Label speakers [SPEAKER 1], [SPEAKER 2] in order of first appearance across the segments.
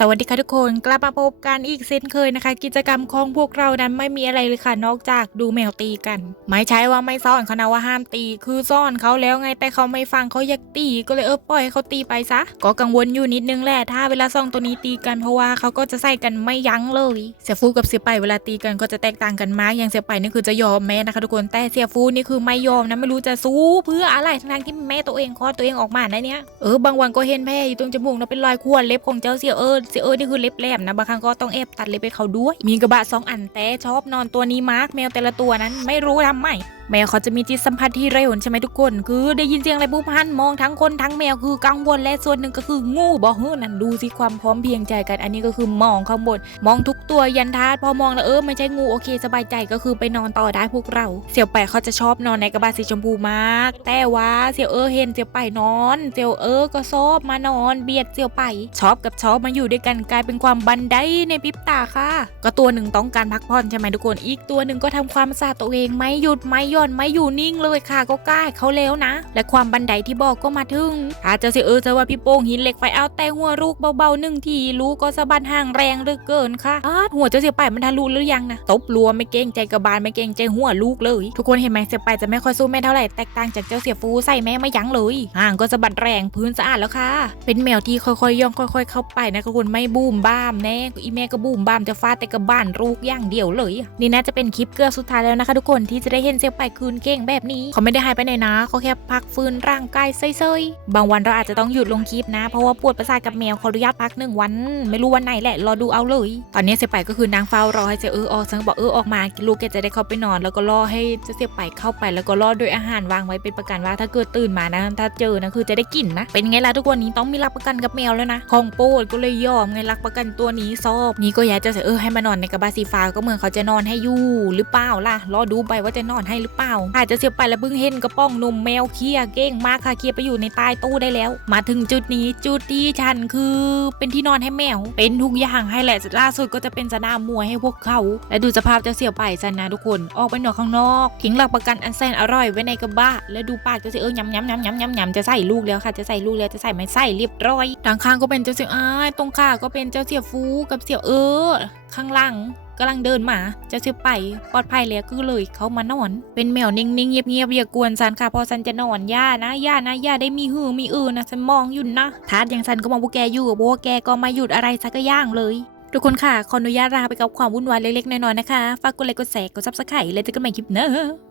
[SPEAKER 1] สวัสดีค่ะทุกคนกลับมาพบกันอีกเช่นเคยนะคะ กิจกรรมของพวกเรานั้นไม่มีอะไรเลยค่ะนอกจากดูแมวตีกัน ไม่ใช่ว่าไม่ซ่อนเขานะว่าห้ามตี คือซ่อนเขาแล้วไงแต่เขาไม่ฟังเขาอยากตีก็เลยเออปล่อยเขาตีไปซะ ก็กังวลอยู่นิดนึงแหละถ้าเวลาซ่องตัวนี้ตีกันเพราะว่าเขาก็จะใส่กันไม่ยั้งเลย เสียฟูกับเสียไปเวลาตีกันก็จะแตกต่างกันมากอย่างเสียไปนี่คือจะยอมแม่นะคะทุกคนแต่เสียฟูนี่คือไม่ยอมนะไม่รู้จะสู้เพื่ออะไรทั้งที่แม่ตัวเองคลอดตัวเองออกมานะเนี่ยเออบางวันก็เห็นแพ้อยู่ตรงจมูกนะเป็นรอยข่วนเล็บของเจ้าเสียเออเสียเออนี่คือเล็บแหลมนะบางครั้งก็ต้องแอบตัดเล็บให้เขาด้วย มีกระบะสองอันแต่ชอบนอนตัวนี้มาร์กแมวแต่ละตัวนั้นไม่รู้ทำไมแมวเขาจะมีจิตสัมผัสที่เร็วใช่ไหมทุกคน คือได้ยินเสียงอะไรปุ๊บหันมองทั้งคนทั้งแมวคือกังวลและส่วนหนึ่งก็คืองูบอกเฮ้นั่นดูสิความพร้อมเพียงใจกัน อันนี้ก็คือมองข้างบนมองทุกตัวยันทาดพอมองแล้วเออไม่ใช่งูโอเคสบายใจก็คือไปนอนต่อได้พวกเรา เสี่ยวไปเขาจะชอบนอนในกระบะสีชมพูมาก แต่ว่าเสี่ยวเออเห็นเสี่ยวไปนอน เสี่ยวเออก็ชอบมานอน เบียดเสี่ยวไปชอบกับชอบมาอยู่ด้วยกันกลายเป็นความบันไดในพิบตาค่ะ ก็ตัวหนึ่งต้องการพักผ่อนใช่ไหมทุกคน อีกตัวหนึ่งก็ทำความสะอาดตัวเองไม่หยุดไม่ย่อนไม่อยู่นิ่งเลยค่ะก็กล้าเขาแล้วนะ และความบันไดที่บอกก็มาถึงถ้าเจะเสียเออจะว่าพี่โป้งหินเหล็กไฟเอาแต่หัวลูกเบาๆหนึ่งทีลูกก็สะบัดห่างแรงเหลือเกินค่ะอ้าหัวเจ้าเสียไปมันทะลุหรือยังนะตบรัวไม่เกรงใจกระบาลไม่เกรงใจหัวลูกเลย ทุกคนเห็นไหมเสียไปจะไม่ค่อยสู้แม่เท่าไหร่แตกต่างจากเจ้าเสียฟูใส่แม่ไม่ยั้งเลยห่างก็สะบัดแรงพื้นสะอาดแล้วค่ะ เป็นแมวที่ค่อยๆย่องค่อย ๆ เข้าไปนะทุกคนไม่บูมบ้ามแน่อีแม่ก็บูมบ้ามจะฟาดแต่กระบานลูกอย่างเดียวเลย นี่น่าจะเป็นคลิปเกือบสุดท้ายแล้วนะคะ ทุกคนที่จะได้เห็นเสียไปคืนเก่งแบบนี้ เขาไม่ได้หายไปไหนนะเขาแค่พักฟื้นร่างกายเซยๆ บางวันเราอาจจะต้องหยุดลงคลิปนะ เพราะว่าปวดประสาทกับแมวขออนุญาตพักหนึ่งวัน ไม่รู้วันไหนแหละ รอดูเอาเลย ตอนนี้เสียไปก็คือนางเฝ้ารอให้เสียเออออกซังบอกเออออกมาลูกแกจะได้เข้าไปนอน แล้วก็รอให้เจเสียไปเข้าไป แล้วก็รอด้วยอาหารวางไว้เป็นประกันว่าถ้าเกิดตื่นมานะ ถ้าเจอนะคือจะได้กินนะ เป็นไงล่ะทุกวันนี้ต้องมีรักประกันกับแมวแล้วนะของโปดก็เลยยอมไงรักประกันตัวนี้ชอบนี่ก็อยากจะเสียเออให้มานอนในกระบะสีฟ้าก็เหมือนเขาจะนอนให้อยู่หรือเปล่าล่ะรอดูไปว่าจะนอนให้หรือเปล่า อาจจะเสียไปแล้วเพิ่งเห็นกระป้องนมแมวเคียเก่งมากค่ะเคียไปอยู่ในใต้ตู้ได้แล้ว มาถึงจุดนี้จุดที่ฉันคือเป็นที่นอนให้แมว เป็นทุกอย่างให้แหละล่าสุดก็จะเป็นสนามมวยให้พวกเขา และดูสภาพเจ้าเสี่ยวไปซันนะทุกคนออกไปหนอข้างนอกทิ้งหลักประกันอันแสนอร่อยไว้ในกระบะแล้วดูปากเจ้าเสี่ยวเออยำยำยำยำยำยำจะใส่ลูกแล้วค่ะจะใส่ลูกแล้วจะใส่ไม่ใส่เรียบร้อยทางข้างก็เป็นเจ้าเสี่ยวอ้ายตรงข้าก็เป็นเจ้าเสี่ยวฟูกับเสี่ยวเออ ข้างล่าง กำลังเดินมาจะเสียไปปลอดภัยแล้วก็เลยเขามานอน เป็นแมวนิ่งๆเงียบๆอย่ากวนซันค่ะพอซันจะนอนย่านะย่านะย่าได้มีหือมีอือนะฉันมองอยู่นะทาดอย่างซันก็มองพวกแกอยู่พวกแกก็ไมาหยุดอะไรสักอย่างเลยทุกคนค่ะ ขออนุญาตลาไปกับความวุ่นวายเล็กๆ น้อยๆ นะคะ ฝากกดไลค์ กดแชร์ กดซับสไครต์แล้วเจอกันใหม่คลิปหน้า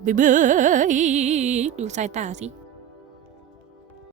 [SPEAKER 1] บ๊ายบาย ดูสายตาสิ